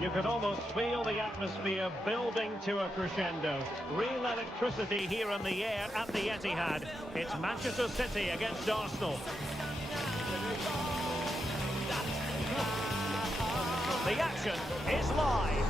You can almost feel the atmosphere building to a crescendo. Real electricity here in the air at the Etihad. It's Manchester City against Arsenal. The action is live.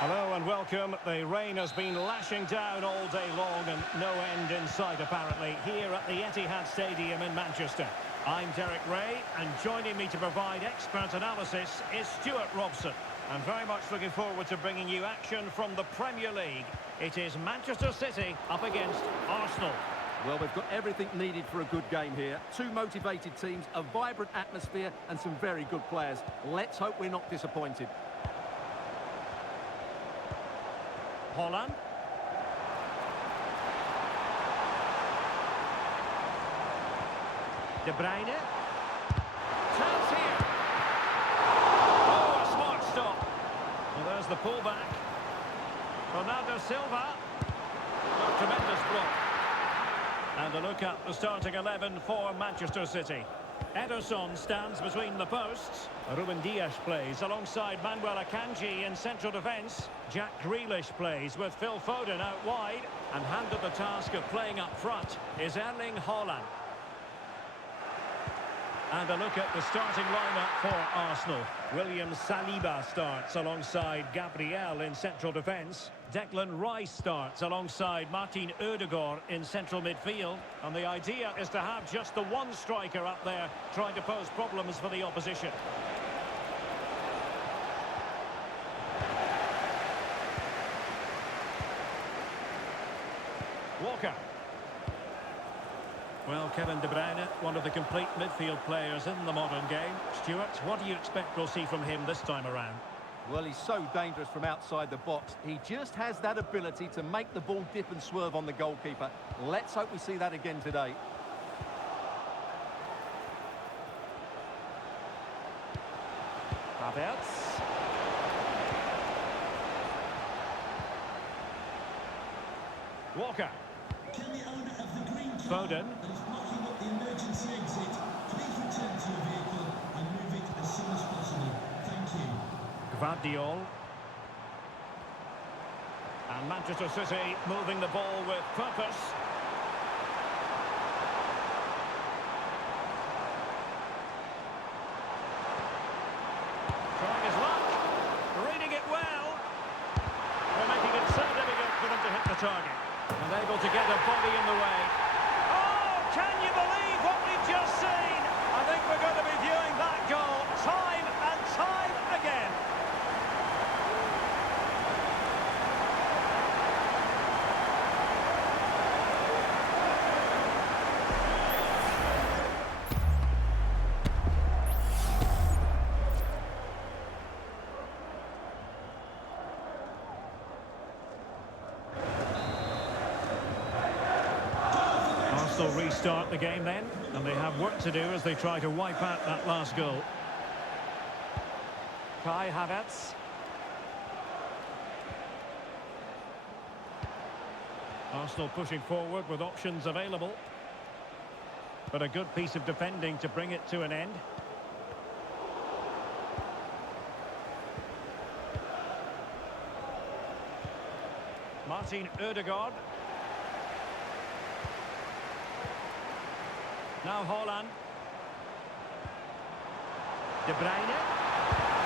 Hello and welcome. The rain has been lashing down all day long and no end in sight apparently here at the Etihad Stadium in Manchester. I'm Derek Ray, and joining me to provide expert analysis is Stuart Robson. I'm very much looking forward to bringing you action from the Premier League. It is Manchester City up against Arsenal. Well, we've got everything needed for a good game here. Two motivated teams, a vibrant atmosphere and some very good players. Let's hope we're not disappointed. Holland. De Bruyne. Chance here. Oh, a smart stop. Well, there's the pullback. Bernardo Silva. A tremendous block. And a look at the starting 11 for Manchester City. Ederson stands between the posts. Ruben Dias plays alongside Manuel Akanji in central defence. Jack Grealish plays with Phil Foden out wide. And handed the task of playing up front is Erling Haaland. And a look at the starting lineup for Arsenal. William Saliba starts alongside Gabriel in central defence. Declan Rice starts alongside Martin Ødegaard in central midfield. And the idea is to have just the one striker up there trying to pose problems for the opposition. Walker. Well, Kevin De Bruyne, one of the complete midfield players in the modern game. Stuart, what do you expect we'll see from him this time around? Well, he's so dangerous from outside the box. He just has that ability to make the ball dip and swerve on the goalkeeper. Let's hope we see that again today. Havertz. Walker. Foden. Marking up the emergency exit. Please return to your vehicle and move it as soon as possible. Thank you. Gvardiol. And Manchester City moving the ball with purpose. Trying his luck. Reading it well. They're making it so difficult for them to hit the target. And able to get a body in the way. Can you believe what we've just seen? I think we're going to be viewing that goal time and time again. They'll restart the game then, and they have work to do as they try to wipe out that last goal. Kai Havertz. Arsenal pushing forward with options available. But a good piece of defending to bring it to an end. Martin Ødegaard. Now Haaland. De Bruyne.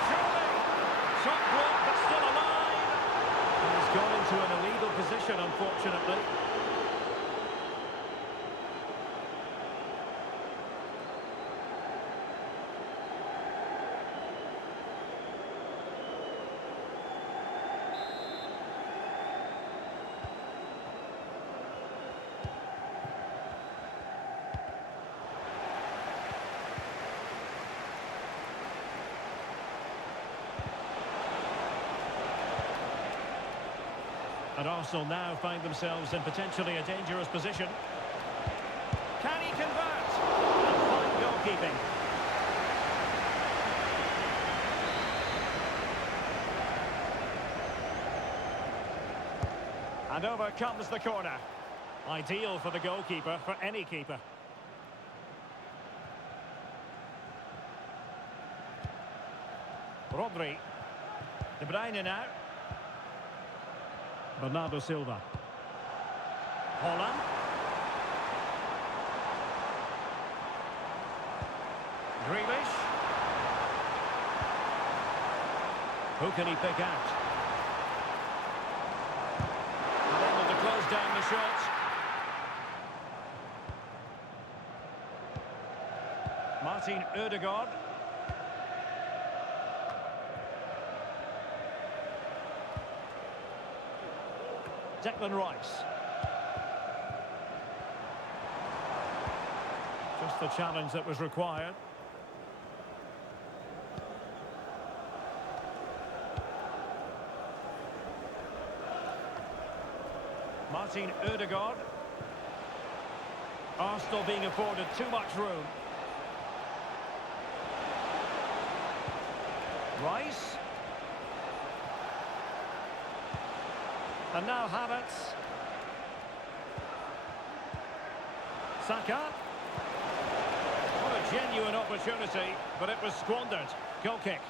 Surely! Shot blocked, but still alive. And he's gone into an illegal position, unfortunately. And Arsenal now find themselves in potentially a dangerous position. Can he convert? And fine goalkeeping. And over comes the corner. Ideal for the goalkeeper, for any keeper. Rodri. De Bruyne now. Bernardo Silva. Holland. Grealish. Who can he pick out? Able to close down the shot. Martin Ødegaard. Declan Rice. Just the challenge that was required. Martin Ødegaard. Arsenal being afforded too much room. Rice. And now Havertz. Saka. What a genuine opportunity, but it was squandered. Goal kick.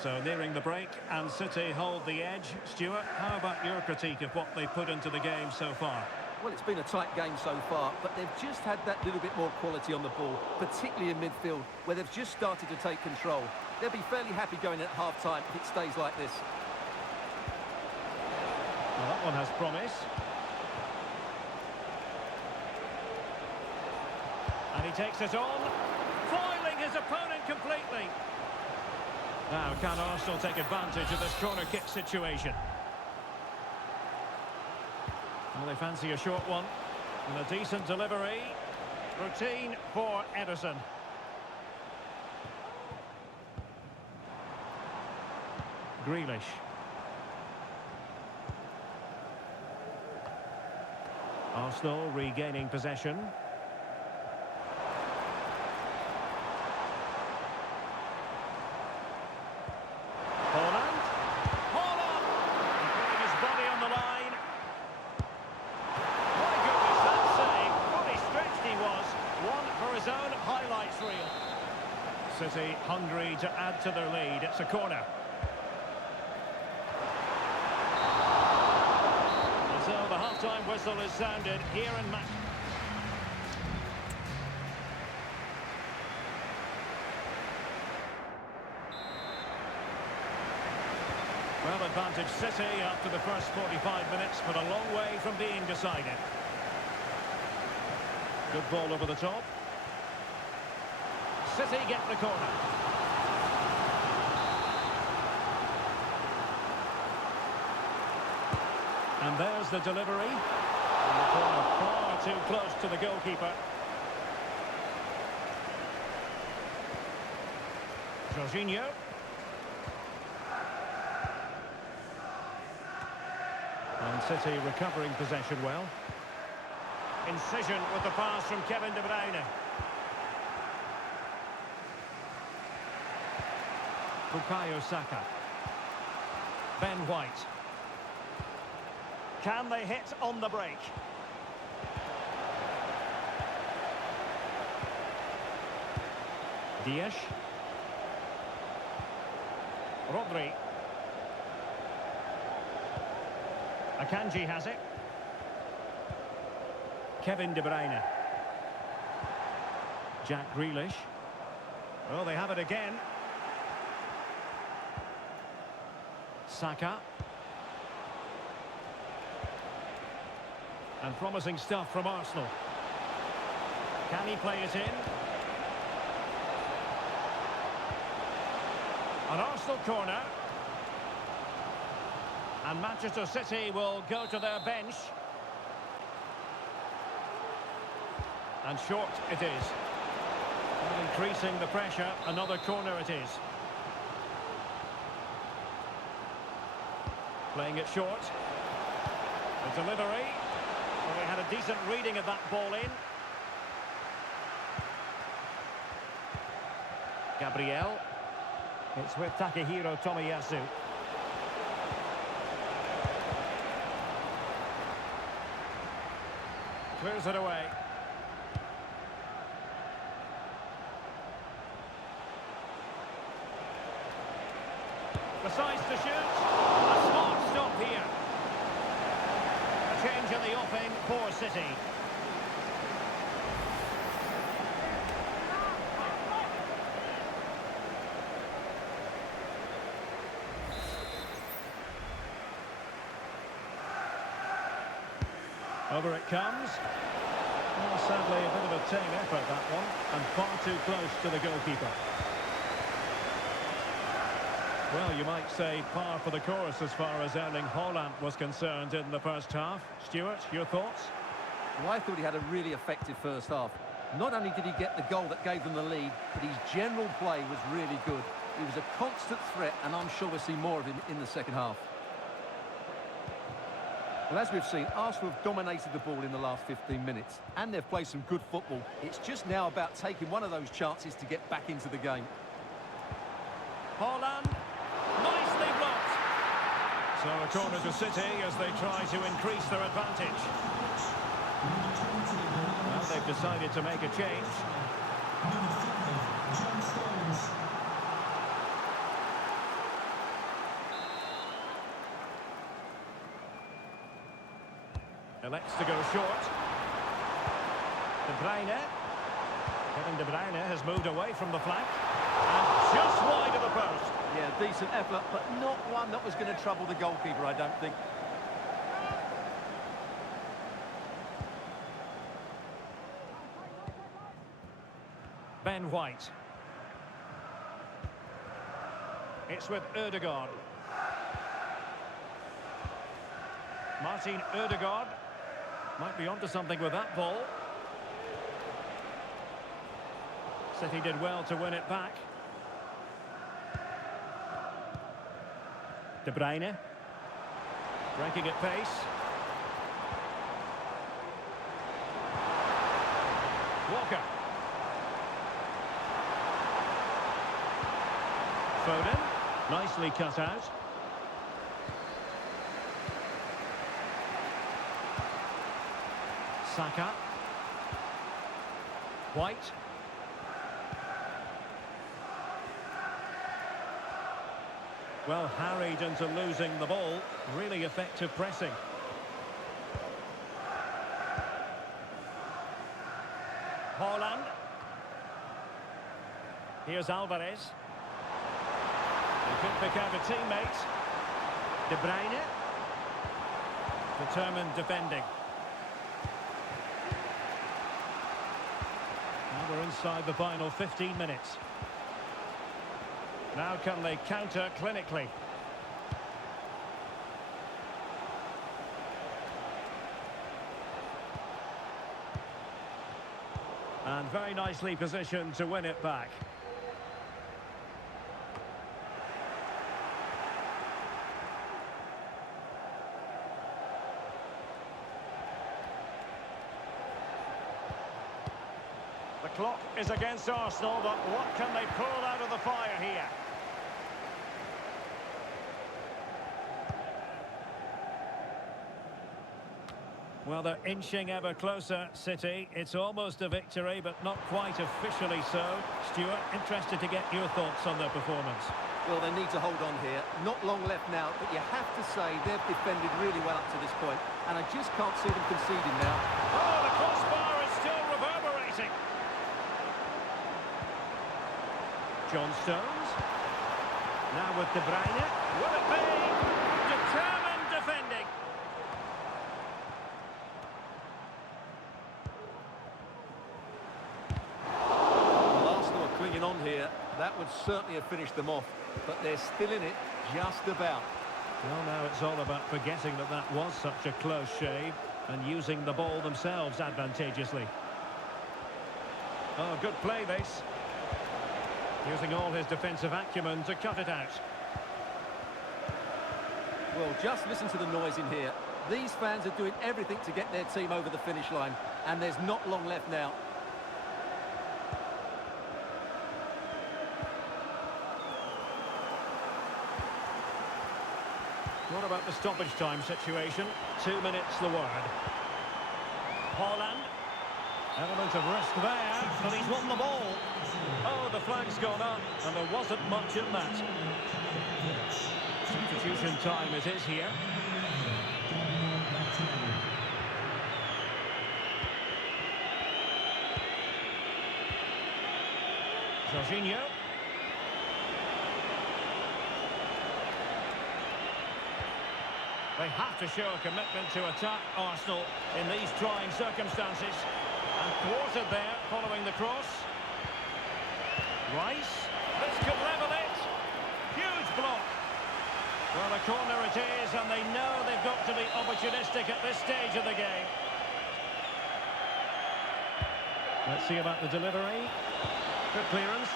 So nearing the break, and City hold the edge. Stuart, how about your critique of what they put into the game so far? Well, it's been a tight game so far, but they've just had that little bit more quality on the ball, particularly in midfield, where they've just started to take control. They'll be fairly happy going at half-time if it stays like this. Well, that one has promise. And he takes it on, foiling his opponent completely. Now, can Arsenal take advantage of this corner kick situation? Well, they fancy a short one. And a decent delivery. Routine for Ederson. Grealish. Arsenal regaining possession. City hungry to add to their lead. It's a corner. And so the half-time whistle is sounded here in match. Well, advantage City after the first 45 minutes, but a long way from being decided. Good ball over the top. City get the corner. And there's the delivery. And the corner far too close to the goalkeeper. Jorginho. And City recovering possession well. Incision with the pass from Kevin De Bruyne. Bukayo Saka. Ben White. Can they hit on the break? Dias. Rodri. Akanji has it. Kevin De Bruyne. Jack Grealish. Oh, they have it again. Saka. And promising stuff from Arsenal. Can he play it in? An Arsenal corner. And Manchester City will go to their bench. And short it is. And increasing the pressure, another corner it is. Playing it short. The delivery. Well, they had a decent reading of that ball in. Gabriel. It's with Takehiro Tomiyasu. Clears it away. Decides to shoot. A smart stop here. A change in the offing for City. Over it comes. Well, sadly, a bit of a tame effort, that one, and far too close to the goalkeeper. Well, you might say par for the course as far as Erling Haaland was concerned in the first half. Stuart, your thoughts? Well, I thought he had a really effective first half. Not only did he get the goal that gave them the lead, but his general play was really good. He was a constant threat, and I'm sure we'll see more of him in the second half. Well, as we've seen, Arsenal have dominated the ball in the last 15 minutes, and they've played some good football. It's just now about taking one of those chances to get back into the game. Haaland, nicely blocked. So a corner to City as they try to increase their advantage. Well, they've decided to make a change. Elects to go short. De Bruyne. Kevin De Bruyne has moved away from the flank. And just wide of the post. Yeah, decent effort, but not one that was going to trouble the goalkeeper, I don't think. Ben White. It's with Ødegaard. Martin Ødegaard. Might be onto something with that ball. City did well to win it back. De Bruyne. Breaking at pace. Walker. Foden. Nicely cut out. Saka. White. Well, harried into losing the ball. Really effective pressing. Haaland. Here's Alvarez. He could pick out a teammate. De Bruyne. Determined defending. Now we're inside the final 15 minutes. Now can they counter clinically? And very nicely positioned to win it back. The clock is against Arsenal, but what can they pull out of the fire here? Well, they're inching ever closer, City. It's almost a victory, but not quite officially so. Stuart, interested to get your thoughts on their performance. Well, they need to hold on here. Not long left now, but you have to say they've defended really well up to this point, and I just can't see them conceding now. Oh, the crossbar is still reverberating. John Stones. Now with De Bruyne. Will it be? Determined defending. Well, Arsenal are clinging on here. That would certainly have finished them off, but they're still in it, just about. Well, now it's all about forgetting that that was such a close shave and using the ball themselves advantageously. Oh, good play this. Using all his defensive acumen to cut it out. Well, just listen to the noise in here. These fans are doing everything to get their team over the finish line, and there's not long left now. What about the stoppage time situation? 2 minutes the word. Holland. Element of risk there, but he's won the ball. Oh, the flag's gone up, and there wasn't much in that. Substitution time it is here. Jorginho. They have to show a commitment to attack Arsenal in these trying circumstances. And thwarted there following the cross. Rice. This could level it. Huge block. Well, a corner it is, and they know they've got to be opportunistic at this stage of the game. Let's see about the delivery. Good clearance.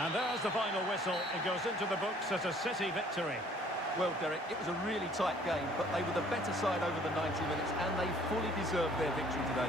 And there's the final whistle. It goes into the books as a City victory. Well, Derek, it was a really tight game, but they were the better side over the 90 minutes, and they fully deserved their victory today.